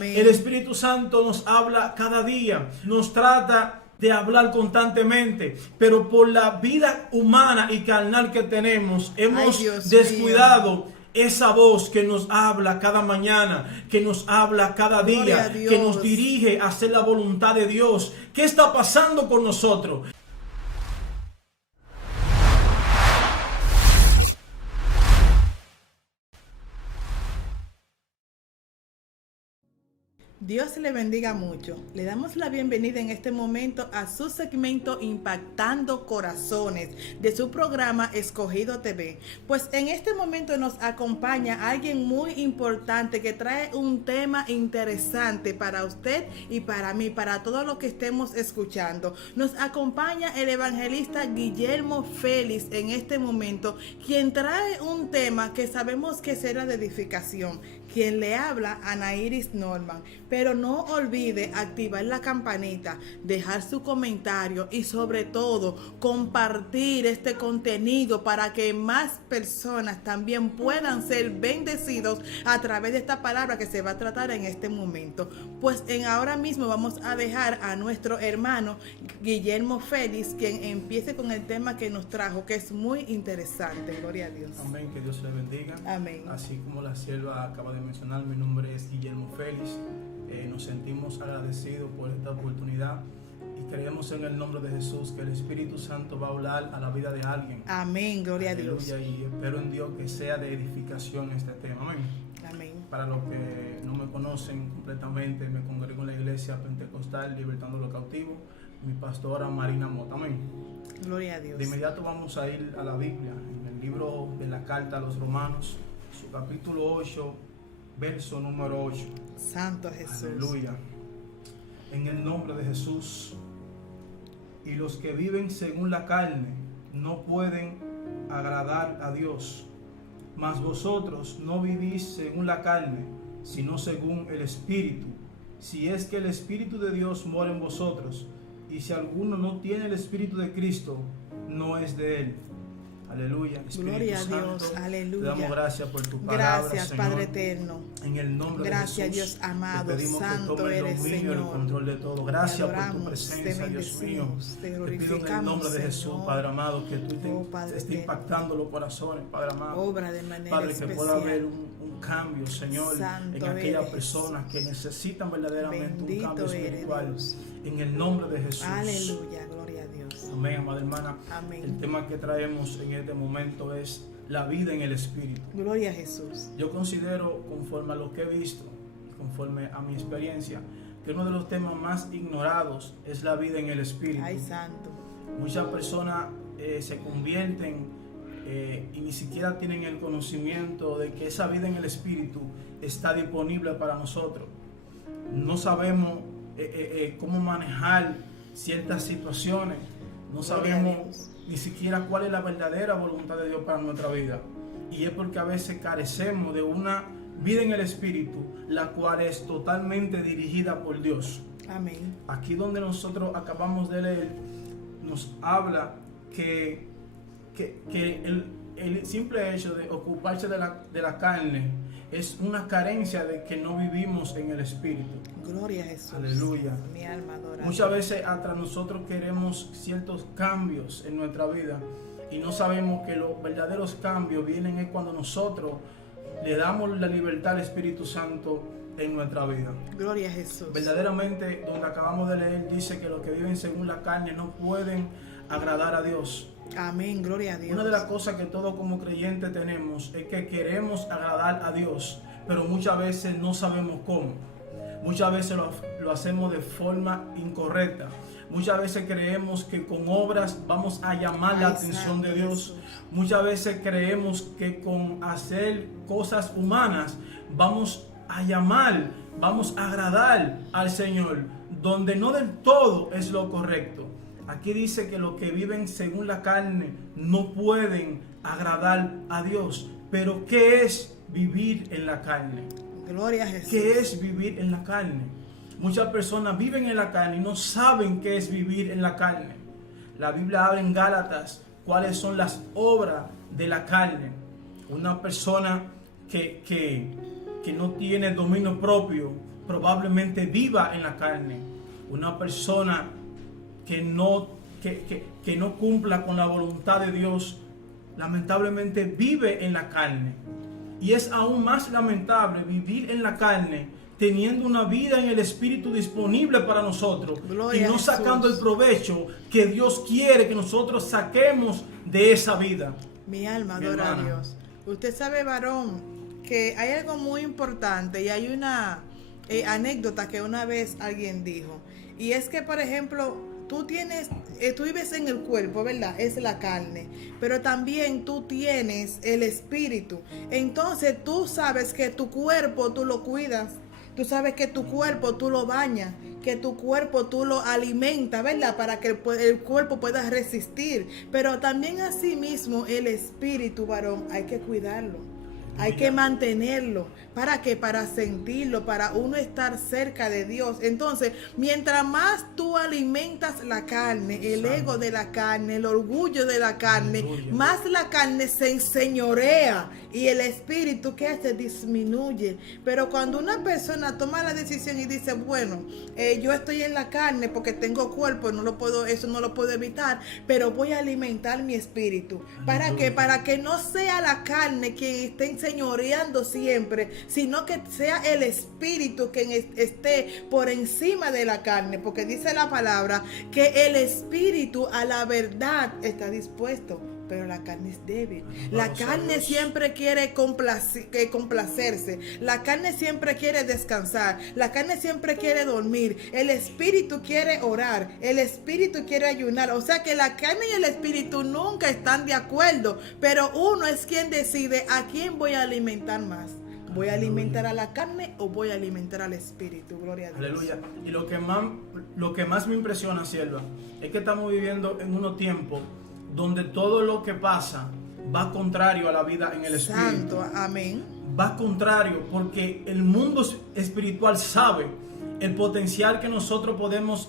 El Espíritu Santo nos habla cada día, nos trata de hablar constantemente, pero por la vida humana y carnal que tenemos, hemos descuidado esa voz que nos habla cada mañana, que nos habla cada día, que nos dirige a hacer la voluntad de Dios. ¿Qué está pasando con nosotros? Dios le bendiga mucho. Le damos la bienvenida en este momento a su segmento Impactando Corazones de su programa Escogido TV. Pues en este momento nos acompaña alguien muy importante que trae un tema interesante para usted y para mí, para todos los que estemos escuchando. Nos acompaña el evangelista Guillermo Félix en este momento, quien trae un tema que sabemos que será de edificación. Quien le habla, Ana Iris Norman. Pero no olvide activar la campanita, dejar su comentario y sobre todo compartir este contenido para que más personas también puedan ser bendecidos a través de esta palabra que se va a tratar en este momento. Pues ahora mismo vamos a dejar a nuestro hermano Guillermo Félix quien empiece con el tema que nos trajo, que es muy interesante. Gloria a Dios. Amén, que Dios le bendiga. Amén. Así como la sierva acaba de mencionar, mi nombre es Guillermo Félix. Nos sentimos agradecidos por esta oportunidad y creemos en el nombre de Jesús que el Espíritu Santo va a hablar a la vida de alguien. Amén, gloria Aleluya, a Dios. y espero en Dios que sea de edificación este tema. Amén. Amén. Para los que no me conocen completamente, me congrego en la iglesia pentecostal Libertando los Cautivos, mi pastora Marina Mota. Amén. Gloria a Dios. De inmediato vamos a ir a la Biblia, en el libro de la carta a los Romanos, su capítulo 8, verso número 8. Santo Jesús. Aleluya. En el nombre de Jesús. Y los que viven según la carne no pueden agradar a Dios. Mas vosotros no vivís según la carne, sino según el Espíritu. Si es que el Espíritu de Dios mora en vosotros. Y si alguno no tiene el Espíritu de Cristo, no es de él. Aleluya. Espíritu Gloria a Santo, Dios, aleluya. te damos gracias por tu palabra, Gracias, Señor. Padre eterno. En el nombre Gracias, de Jesús, Dios amado, te pedimos santo que tome el eres, dominio, el Señor. control de todo. Gracias por tu adoramos, presencia, te Dios mío. bendecimos, te Te pido en el glorificamos, nombre de Jesús, Señor. Padre amado, que tú Padre estés eterno. impactando los corazones, Padre amado. Obra de manera Padre, que especial. pueda haber un cambio, Señor, Santo en aquellas eres. personas que necesitan verdaderamente Bendito un cambio eres, espiritual. Dios. En el nombre de Jesús. Aleluya, gloria a Dios. Amén, amada hermana. Amén. El tema que traemos en este momento es la vida en el Espíritu. Gloria a Jesús. Yo considero, conforme a lo que he visto, conforme a mi experiencia, que uno de los temas más ignorados es la vida en el Espíritu. Ay, santo. Muchas personas se convierten y ni siquiera tienen el conocimiento de que esa vida en el Espíritu está disponible para nosotros. No sabemos cómo manejar ciertas situaciones. No sabemos ni siquiera cuál es la verdadera voluntad de Dios para nuestra vida. Y es porque a veces carecemos de una vida en el Espíritu, la cual es totalmente dirigida por Dios. Amén. Aquí donde nosotros acabamos de leer, nos habla que el simple hecho de ocuparse de la carne es una carencia de que no vivimos en el Espíritu. Gloria a Jesús. Aleluya. Mi alma adora. Muchas veces hasta nosotros queremos ciertos cambios en nuestra vida y no sabemos que los verdaderos cambios vienen es cuando nosotros le damos la libertad al Espíritu Santo en nuestra vida. Gloria a Jesús. Verdaderamente, donde acabamos de leer, dice que los que viven según la carne no pueden agradar a Dios. Amén, gloria a Dios. Una de las cosas que todos como creyentes tenemos es que queremos agradar a Dios, pero muchas veces no sabemos cómo. Muchas veces lo hacemos de forma incorrecta. Muchas veces creemos que con obras vamos a llamar la atención de Dios. Muchas veces creemos que con hacer cosas humanas vamos a llamar, vamos a agradar al Señor, donde no del todo es lo correcto. Aquí dice que los que viven según la carne no pueden agradar a Dios. Pero ¿qué es vivir en la carne? Gloria a Jesús. ¿Qué es vivir en la carne? Muchas personas viven en la carne y no saben qué es vivir en la carne. La Biblia habla en Gálatas cuáles son las obras de la carne. Una persona que no tiene dominio propio probablemente viva en la carne. Una persona que no cumpla con la voluntad de Dios, lamentablemente vive en la carne. Y es aún más lamentable vivir en la carne teniendo una vida en el Espíritu disponible para nosotros. Gloria y no a sacando Jesús. el provecho que Dios quiere que nosotros saquemos de esa vida. Mi alma Mi adora a hermana. Dios. Usted sabe, varón, que hay algo muy importante y hay una anécdota que una vez alguien dijo. Y es que, por ejemplo, tú vives en el cuerpo, ¿verdad? Es la carne. Pero también tú tienes el espíritu. Entonces tú sabes que tu cuerpo tú lo cuidas. Tú sabes que tu cuerpo tú lo bañas, que tu cuerpo tú lo alimentas, ¿verdad? Para que el cuerpo pueda resistir. Pero también así mismo el espíritu, varón, hay que cuidarlo. Hay que mantenerlo. ¿Para qué? Para sentirlo, para uno estar cerca de Dios. Entonces, mientras más tú alimentas la carne, el ego de la carne, el orgullo de la carne, Aleluya. más la carne se enseñorea y el espíritu que hace disminuye. Pero cuando una persona toma la decisión y dice, bueno, yo estoy en la carne porque tengo cuerpo, eso no lo puedo evitar, pero voy a alimentar mi espíritu. ¿Para qué? Para que no sea la carne quien esté enseñoreando siempre, sino que sea el espíritu quien esté por encima de la carne, porque dice la palabra que el espíritu a la verdad está dispuesto, pero la carne es débil. La carne siempre quiere complacerse. La carne siempre quiere descansar. La carne siempre quiere dormir. El espíritu quiere orar. El espíritu quiere ayunar. O sea que la carne y el espíritu nunca están de acuerdo, pero uno es quien decide a quién voy a alimentar más. ¿Voy a alimentar a la carne o voy a alimentar al espíritu? Gloria a Dios. Aleluya. Y lo que más me impresiona, sierva, es que estamos viviendo en unos tiempos donde todo lo que pasa va contrario a la vida en el espíritu. Santo, amén. Va contrario, porque el mundo espiritual sabe el potencial que nosotros podemos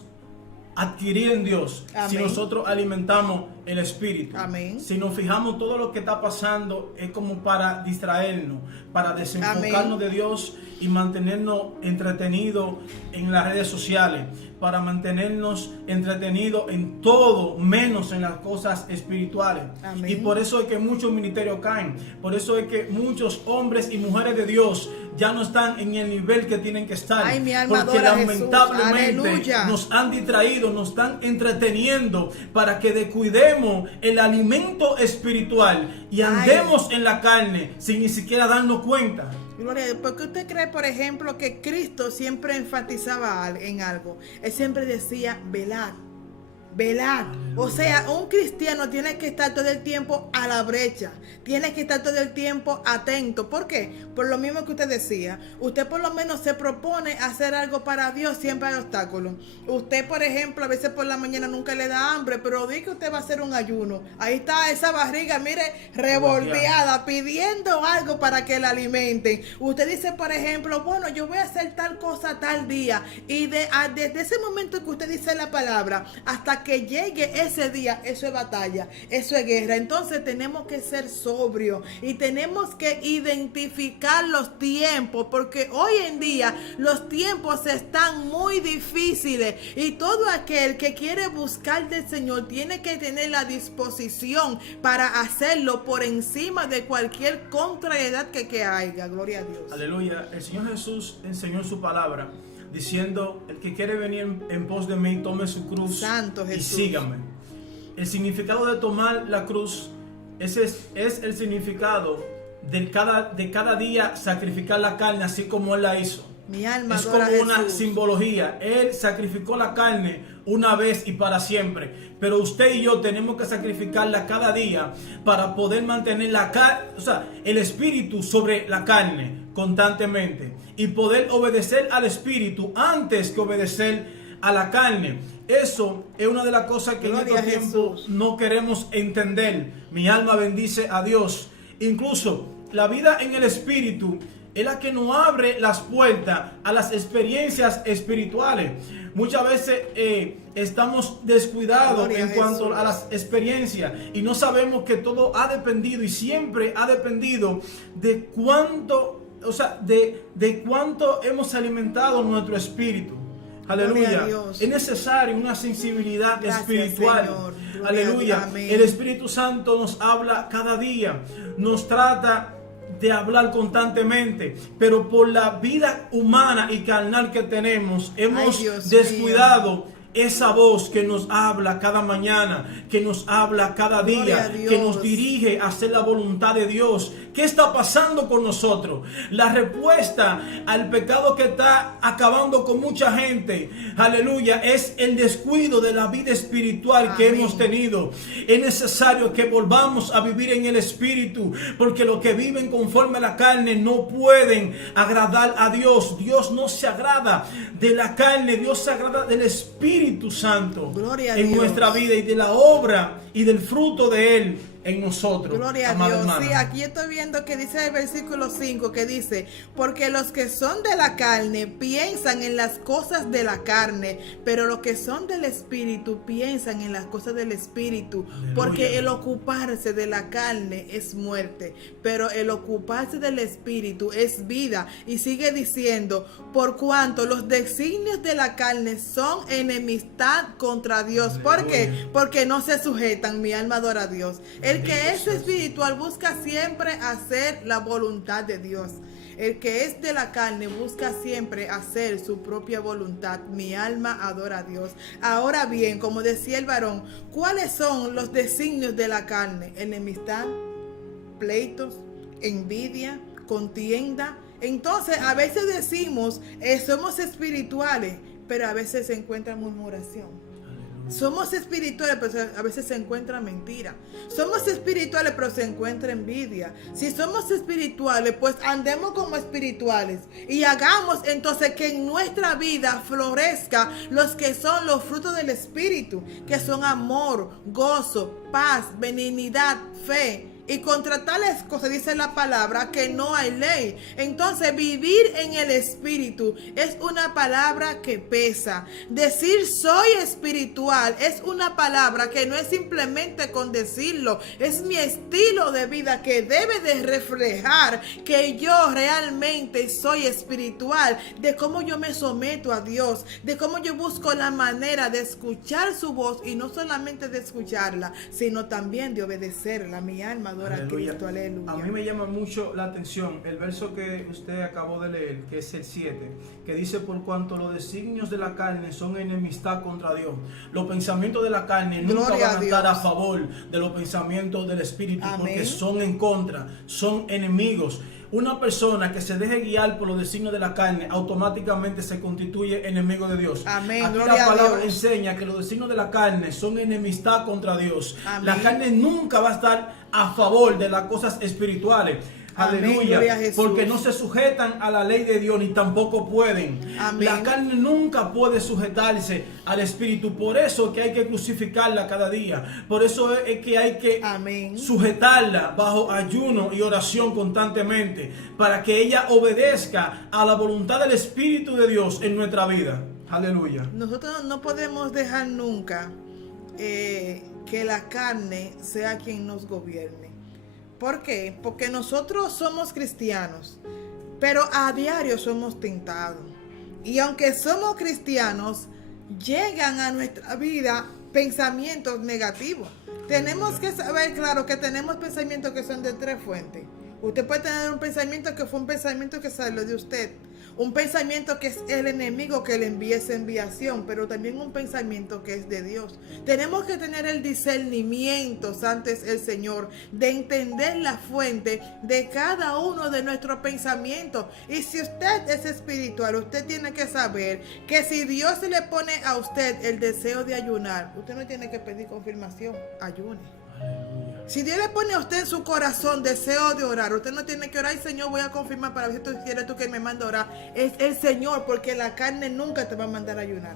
adquirir en Dios. Amén. Si nosotros alimentamos el espíritu. Amén. Si nos fijamos, todo lo que está pasando es como para distraernos, para desenfocarnos Amén. de Dios y mantenernos entretenidos en las redes sociales, para mantenernos entretenidos en todo menos en las cosas espirituales. Amén. Y por eso es que muchos ministerios caen, por eso es que muchos hombres y mujeres de Dios ya no están en el nivel que tienen que estar. Ay, mi alma porque adora a Jesús. lamentablemente Aleluya. nos han distraído, nos están entreteniendo para que descuidemos el alimento espiritual y andemos en la carne sin ni siquiera darnos cuenta. Gloria a Dios. ¿Por qué usted cree, por ejemplo, que Cristo siempre enfatizaba en algo? Él siempre decía, velad. Velad. O sea, un cristiano tiene que estar todo el tiempo a la brecha. Tiene que estar todo el tiempo atento. ¿Por qué? Por lo mismo que usted decía. Usted por lo menos se propone hacer algo para Dios, siempre hay obstáculos. Usted, por ejemplo, a veces por la mañana nunca le da hambre, pero dice que usted va a hacer un ayuno. Ahí está esa barriga, mire, revolteada, pidiendo algo para que la alimenten. Usted dice, por ejemplo, bueno, yo voy a hacer tal cosa tal día. Y desde ese momento que usted dice la palabra, hasta que llegue ese día, eso es batalla, eso es guerra. Entonces tenemos que ser sobrios y tenemos que identificar los tiempos, porque hoy en día los tiempos están muy difíciles y todo aquel que quiere buscar del Señor tiene que tener la disposición para hacerlo por encima de cualquier contrariedad que haya. Gloria a Dios. Aleluya. El Señor Jesús enseñó en su palabra diciendo, el que quiere venir en pos de mí, tome su cruz. Santo y Jesús. sígame. El significado de tomar la cruz, ese es el significado de cada día sacrificar la carne así como Él la hizo. Mi alma Es adora como a una Jesús. simbología. Él sacrificó la carne una vez y para siempre. Pero usted y yo tenemos que sacrificarla cada día para poder mantener el espíritu sobre la carne constantemente y poder obedecer al espíritu antes que obedecer a la carne. Eso es una de las cosas que Gloria en estos a tiempos Jesús. no queremos entender. Mi alma bendice a Dios. Incluso la vida en el espíritu es la que nos abre las puertas a las experiencias espirituales. Muchas veces estamos descuidados Gloria en a cuanto Jesús. a las experiencias y no sabemos que todo ha dependido y siempre ha dependido de cuánto, o sea, de cuánto hemos alimentado nuestro espíritu. Aleluya. Es necesario una sensibilidad espiritual. Aleluya. El Espíritu Santo nos habla cada día, nos trata de hablar constantemente, pero por la vida humana y carnal que tenemos, hemos descuidado esa voz que nos habla cada mañana, que nos habla cada día, que nos dirige a hacer la voluntad de Dios. ¿Qué está pasando con nosotros? La respuesta al pecado que está acabando con mucha gente, aleluya, es el descuido de la vida espiritual que hemos tenido. Es necesario que volvamos a vivir en el Espíritu, porque los que viven conforme a la carne no pueden agradar a Dios. Dios no se agrada de la carne, Dios se agrada del Espíritu Santo en nuestra vida y de la obra y del fruto de Él en nosotros. Gloria a Dios. Sí, aquí estoy viendo que dice el versículo 5, que dice: porque los que son de la carne piensan en las cosas de la carne, pero los que son del Espíritu piensan en las cosas del Espíritu. Aleluya. Porque el ocuparse de la carne es muerte, pero el ocuparse del Espíritu es vida. Y sigue diciendo: por cuanto los designios de la carne son enemistad contra Dios. Aleluya. ¿Por qué? Porque no se sujetan. Mi alma adora a Dios. El que es espiritual busca siempre hacer la voluntad de Dios. El que es de la carne busca siempre hacer su propia voluntad. Mi alma adora a Dios. Ahora bien, como decía el varón, ¿cuáles son los designios de la carne? Enemistad, pleitos, envidia, contienda. Entonces, a veces decimos, somos espirituales, pero a veces se encuentra murmuración. Somos espirituales, pero a veces se encuentra mentira. Somos espirituales, pero se encuentra envidia. Si somos espirituales, pues andemos como espirituales y hagamos entonces que en nuestra vida florezca los que son los frutos del Espíritu, que son amor, gozo, paz, benignidad, fe. Y contra tales cosas dice la palabra que no hay ley. Entonces vivir en el Espíritu es una palabra que pesa. Decir soy espiritual es una palabra que no es simplemente con decirlo. Es mi estilo de vida que debe de reflejar que yo realmente soy espiritual. De cómo yo me someto a Dios. De cómo yo busco la manera de escuchar su voz. Y no solamente de escucharla, sino también de obedecerla. Mi alma adora a Cristo, aleluya. A mí me llama mucho la atención el verso que usted acabó de leer, que es el 7, que dice: por cuanto los designios de la carne son enemistad contra Dios. Los pensamientos de la carne nunca van a estar a favor de los pensamientos del Espíritu. Amén. Porque son en contra, son enemigos. Una persona que se deje guiar por los designios de la carne automáticamente se constituye enemigo de Dios. Amén. Aquí la palabra enseña que los designios de la carne son enemistad contra Dios. Amén. La carne nunca va a estar a favor de las cosas espirituales. Aleluya. Porque no se sujetan a la ley de Dios ni tampoco pueden. Amén. La carne nunca puede sujetarse al Espíritu. Por eso es que hay que crucificarla cada día. Por eso es que hay que sujetarla bajo ayuno y oración constantemente, para que ella obedezca a la voluntad del Espíritu de Dios en nuestra vida. Aleluya. Nosotros no podemos dejar nunca que la carne sea quien nos gobierne. ¿Por qué? Porque nosotros somos cristianos, pero a diario somos tentados. Y aunque somos cristianos, llegan a nuestra vida pensamientos negativos. Tenemos que saber, claro, que tenemos pensamientos que son de tres fuentes. Usted puede tener un pensamiento que fue un pensamiento que salió de usted. Un pensamiento que es el enemigo que le envía esa enviación, pero también un pensamiento que es de Dios. Tenemos que tener el discernimiento, santo es el Señor, de entender la fuente de cada uno de nuestros pensamientos. Y si usted es espiritual, usted tiene que saber que si Dios le pone a usted el deseo de ayunar, usted no tiene que pedir confirmación, ayune. Si Dios le pone a usted en su corazón deseo de orar, usted no tiene que orar: ay, Señor, voy a confirmar para ver si tú quieres tú que me manda a orar. Es el Señor, porque la carne nunca te va a mandar a ayunar.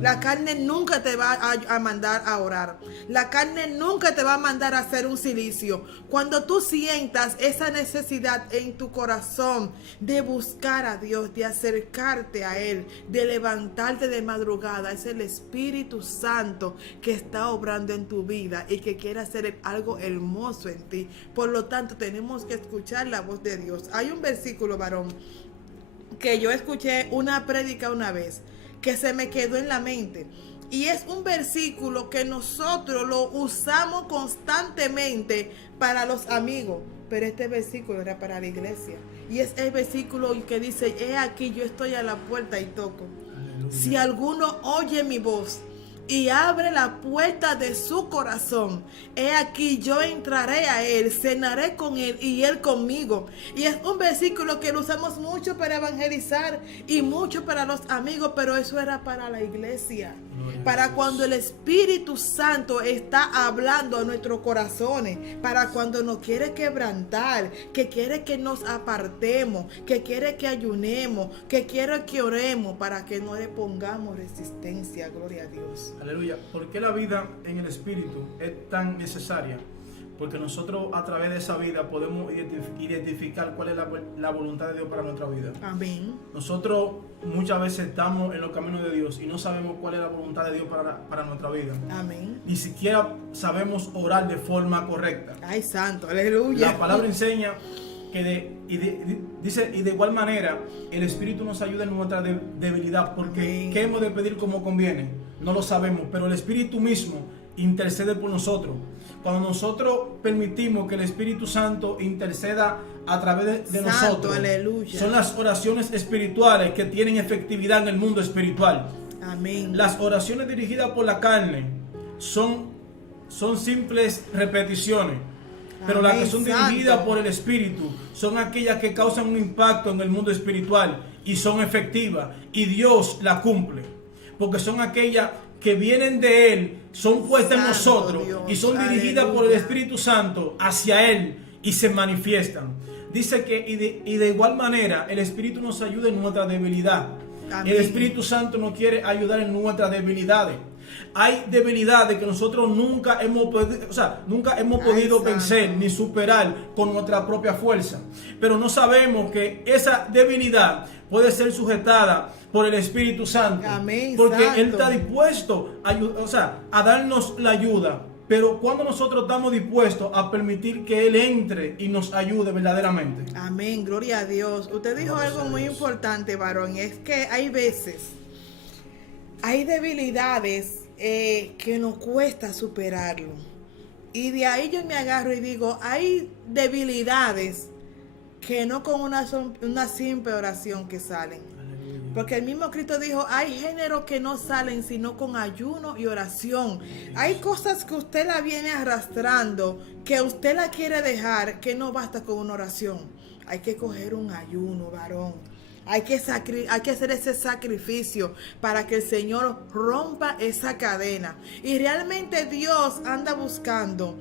La carne nunca te va a mandar a orar. La carne nunca te va a mandar a hacer un silicio. Cuando tú sientas esa necesidad en tu corazón de buscar a Dios, de acercarte a Él, de levantarte de madrugada, es el Espíritu Santo que está obrando en tu vida y que quiere hacer algo hermoso en ti. Por lo tanto, tenemos que escuchar la voz de Dios. Hay un versículo, varón, que yo escuché una prédica una vez, que se me quedó en la mente. Y es un versículo que nosotros lo usamos constantemente para los amigos. Pero este versículo era para la iglesia. Y es el versículo que dice: he aquí, yo estoy a la puerta y toco. Aleluya. Si alguno oye mi voz y abre la puerta de su corazón, he aquí, yo entraré a él, cenaré con él y él conmigo. Y es un versículo que lo usamos mucho para evangelizar y mucho para los amigos, pero eso era para la iglesia. Para cuando el Espíritu Santo está hablando a nuestros corazones, para cuando nos quiere quebrantar, que quiere que nos apartemos, que quiere que ayunemos, que quiere que oremos, para que no le pongamos resistencia. Gloria a Dios. Aleluya. ¿Por qué la vida en el Espíritu es tan necesaria? Porque nosotros a través de esa vida podemos identificar cuál es la voluntad de Dios para nuestra vida. Amén. Nosotros muchas veces estamos en los caminos de Dios y no sabemos cuál es la voluntad de Dios para nuestra vida. Amén. Ni siquiera sabemos orar de forma correcta. Ay, santo, aleluya. La palabra enseña que dice, y de igual manera el Espíritu nos ayuda en nuestra debilidad, porque Amén. ¿qué hemos de pedir como conviene? No lo sabemos, pero el Espíritu mismo intercede por nosotros. Cuando nosotros permitimos que el Espíritu Santo interceda a través de nosotros, aleluya, son las oraciones espirituales que tienen efectividad en el mundo espiritual. Amén. Las oraciones dirigidas por la carne son simples repeticiones, pero las que son dirigidas por el Espíritu son aquellas que causan un impacto en el mundo espiritual y son efectivas, y Dios las cumple, porque son aquellas que vienen de Él, son puestas en nosotros, Dios, y son dirigidas por el Espíritu Santo hacia Él y se manifiestan. Dice que y de igual manera el Espíritu nos ayuda en nuestra debilidad. Amén. El Espíritu Santo nos quiere ayudar en nuestras debilidades. Hay debilidades que nosotros nunca hemos podido vencer ni superar con nuestra propia fuerza. Pero no sabemos que esa debilidad puede ser sujetada por el Espíritu Santo. Amén, porque santo. Él está dispuesto a darnos la ayuda. Pero cuando nosotros estamos dispuestos a permitir que Él entre y nos ayude verdaderamente. Amén, gloria a Dios. Usted dijo algo muy importante, varón, es que hay veces, hay debilidades que nos cuesta superarlo. Y de ahí yo me agarro y digo, hay debilidades que no con una simple oración que salen. Porque el mismo Cristo dijo, hay géneros que no salen sino con ayuno y oración. Hay cosas que usted la viene arrastrando, que usted la quiere dejar, que no basta con una oración. Hay que coger un ayuno, varón. Hay que hacer ese sacrificio para que el Señor rompa esa cadena. Y realmente Dios anda buscando,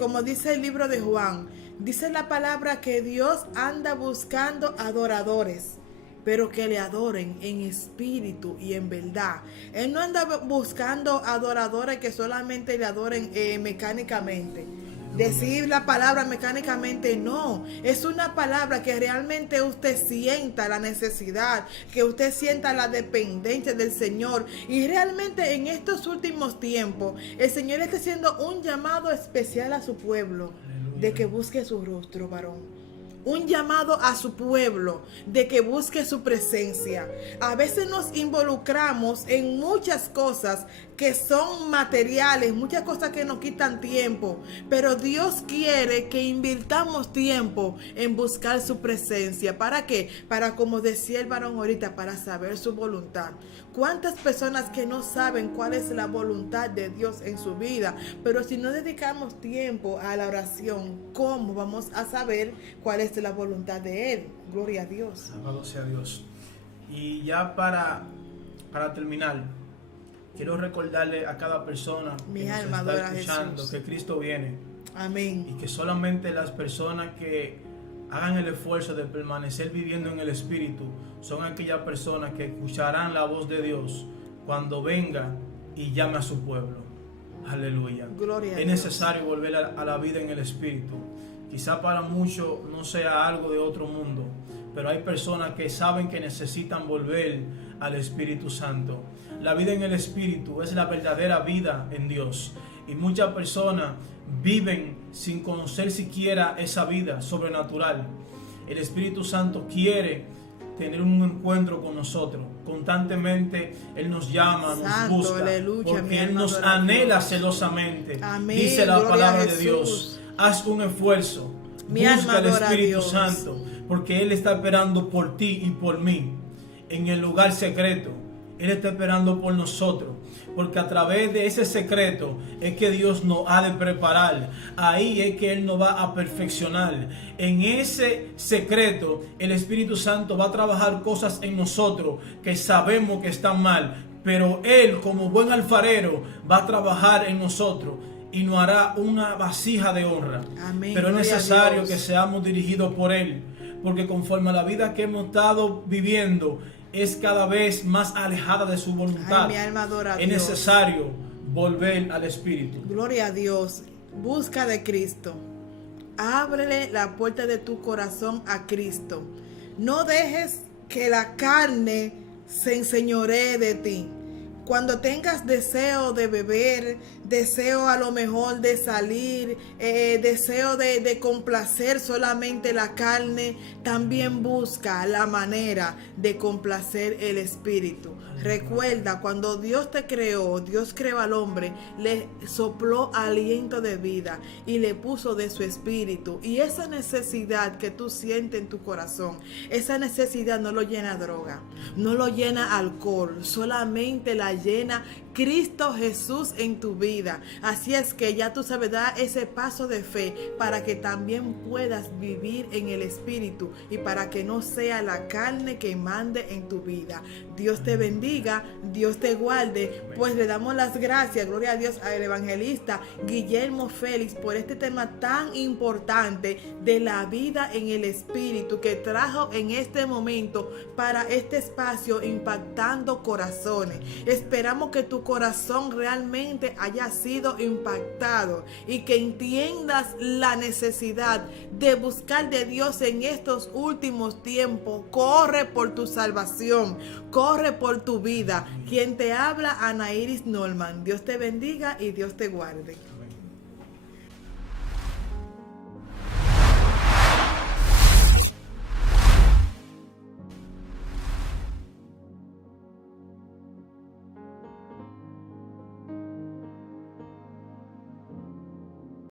como dice el libro de Juan, dice la palabra que Dios anda buscando adoradores, pero que le adoren en espíritu y en verdad. Él no anda buscando adoradores que solamente le adoren mecánicamente. Decir la palabra mecánicamente no, es una palabra que realmente usted sienta la necesidad, que usted sienta la dependencia del Señor. Y realmente en estos últimos tiempos el Señor está haciendo un llamado especial a su pueblo, de que busque su rostro, varón. Un llamado a su pueblo de que busque su presencia. A veces nos involucramos en muchas cosas que son materiales, muchas cosas que nos quitan tiempo, pero Dios quiere que invirtamos tiempo en buscar su presencia. ¿Para qué? Para, como decía el varón ahorita, para saber su voluntad. ¿Cuántas personas que no saben cuál es la voluntad de Dios en su vida? Pero si no dedicamos tiempo a la oración, ¿cómo vamos a saber cuál es la voluntad de Él? Gloria a Dios. Alabado sea Dios. Y ya para terminar, quiero recordarle a cada persona que nos está escuchando que Cristo viene. Amén. Y que solamente las personas que hagan el esfuerzo de permanecer viviendo en el Espíritu son aquellas personas que escucharán la voz de Dios cuando venga y llame a su pueblo. Aleluya. Gloria a Es Dios. necesario volver a la vida en el Espíritu. Quizá para muchos no sea algo de otro mundo, pero hay personas que saben que necesitan volver al Espíritu Santo. La vida en el Espíritu es la verdadera vida en Dios. Y muchas personas viven sin conocer siquiera esa vida sobrenatural. El Espíritu Santo quiere tener un encuentro con nosotros. Constantemente Él nos llama, nos Santo, busca, aleluya, mi porque Él alma nos adora a anhela Dios. celosamente. Amén, Dice la gloria palabra a de Dios. Jesús. Haz un esfuerzo. Mi alma Busca al adora a Espíritu Dios. Santo, porque Él está esperando por ti y por mí en el lugar secreto. Él está esperando por nosotros, porque a través de ese secreto es que Dios nos ha de preparar. Ahí es que Él nos va a perfeccionar. En ese secreto el Espíritu Santo va a trabajar cosas en nosotros que sabemos que están mal, pero Él, como buen alfarero, va a trabajar en nosotros y nos hará una vasija de honra. Amén, Pero es gloria a necesario Dios. que seamos dirigidos por Él, porque conforme a la vida que hemos estado viviendo es cada vez más alejada de su voluntad. Ay, mi alma adora a Es Dios. necesario volver al Espíritu. Gloria a Dios. Busca de Cristo. Ábrele la puerta de tu corazón a Cristo. No dejes que la carne se enseñoree de ti. Cuando tengas deseo de beber, deseo a lo mejor de salir, deseo de complacer solamente la carne, también busca la manera de complacer el Espíritu. Recuerda, cuando Dios te creó, Dios creó al hombre, le sopló aliento de vida y le puso de su espíritu. Y esa necesidad que tú sientes en tu corazón, esa necesidad no lo llena droga, no lo llena alcohol, solamente la llena Cristo Jesús en tu vida. Así es que ya tú sabes, da ese paso de fe para que también puedas vivir en el Espíritu y para que no sea la carne que mande en tu vida. Dios te bendiga, Dios te guarde. Pues le damos las gracias, gloria a Dios, al evangelista Guillermo Félix por este tema tan importante de la vida en el Espíritu que trajo en este momento para este espacio impactando corazones. Esperamos que tu corazón realmente haya sido impactado y que entiendas la necesidad de buscar de Dios en estos últimos tiempos. Corre por tu salvación, corre por tu vida. Quien te habla, Ana Iris Norman. Dios te bendiga y Dios te guarde.